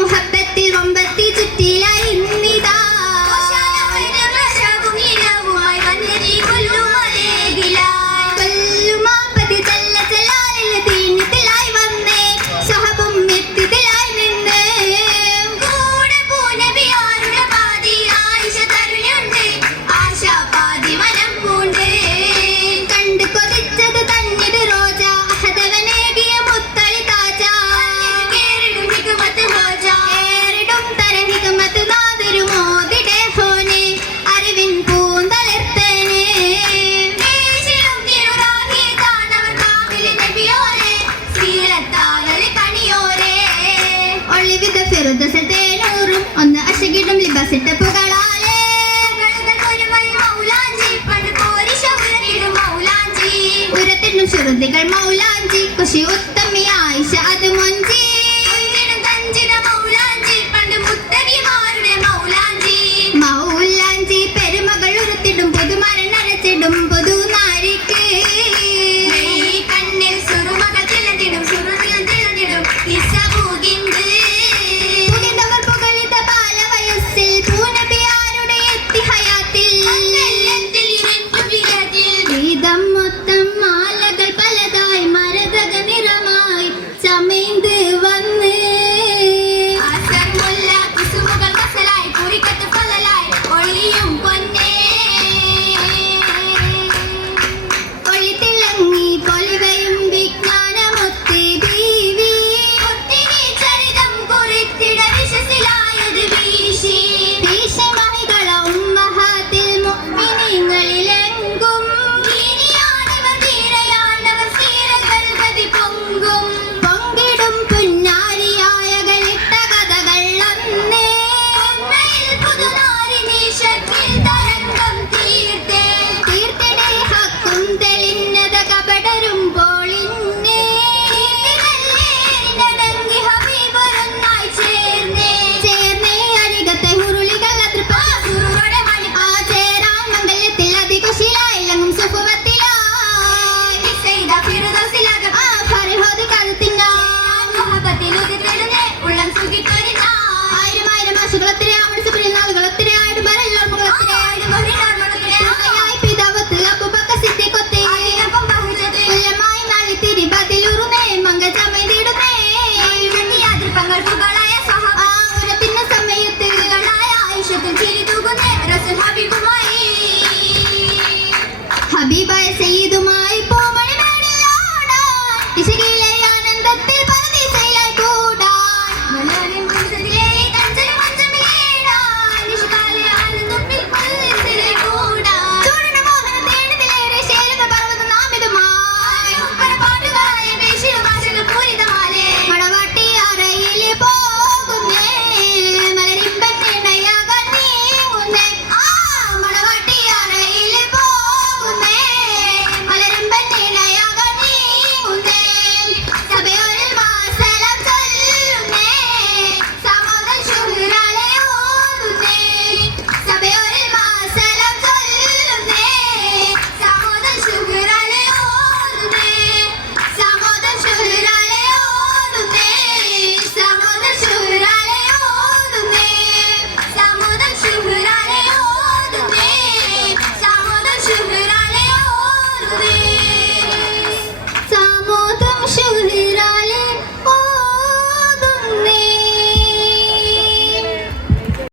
മുഹബത്തിൽ വമ്പത്തി ചുറ്റിലായി നിന്നിതാ സെറ്റപ്പുകളാലേ ഉരത്തിനും ശ്രുതികൾ മൗലാഞ്ചി കുശി ഉത്തമി ആയിഷ അത് മൊഞ്ചി മൗലാഞ്ചി പെരുമകൾ ഉരത്തിടും പുതുമരൻ നരച്ചിടും പുതുനാരിക്ക് കണ്ണിൽ സുറുമകൾ തിളഞ്ഞിടും സുറുതിലും പുതിയവർ പുകളിത ബാലവയസ്സിൽ പൂനബിയാരുടെ എത്തി ഹയാത്തിൽ ഗീതം മൊത്തം മാലകൾ പലതായി മരതക നിറമായി ചമൈന്ത് വന്ന് ഒളിയും പൊന്നേ ഒളി തിളങ്ങി പൊലിവയും വിജ്ഞാനമൊത്ത് ബീവി ചരിതം കുറിത്തിട വിശ്വസിലായത് വീശി ഭീഷമഹികള ഉമ്മഹാത്തിൽ മുഅ്മിനീങ്ങളിലെങ്കും ദീനിയാണിവർ ധീരയാണ്ടവർ സീരകൾ ഗതി പൊങ്കും പൊങ്കിടും പുന്നാരിയായ കളിട്ട കഥകൾ അന്നേ പുതുനാരി നീശത്തിൽ തരംഗം തീർത്തിടേ ഹക്കും തെളിഞ്ഞത കപടരുമ്പോൾ ഇന്നേ ഹബീബൊരൊന്നായി ചേർന്നേ അരികത്തെ ഉരുളികൾ ആ ചേരാൻ മംഗല്യത്തിൽ അതികുശിലായില്ലെങ്കും സുഖവത്തിലായി ആ ഫർഹോദ് കഴുത്തിനാ ഉള്ളം സുഖിത്തൊരിനാ ആയിരം ആശുകളത്തിലെ ആമണിസുകളിൽ നാളുകളത്തിലെ ആയിട്ട് ബരല്ലോ പിതാവത്ത് അബൂബക്കർ സിദ്ദീഖൊത്തെ ഉല്ലമായി നാളി തിരി ബദിലുറുമേ മംഗ ചമൈതിടുമേ ഉരപ്പിന്ന സമയത്ത് ആയിഷത്തും ചിരി തൂകുന്നേ റസൂൽ ഹബീബും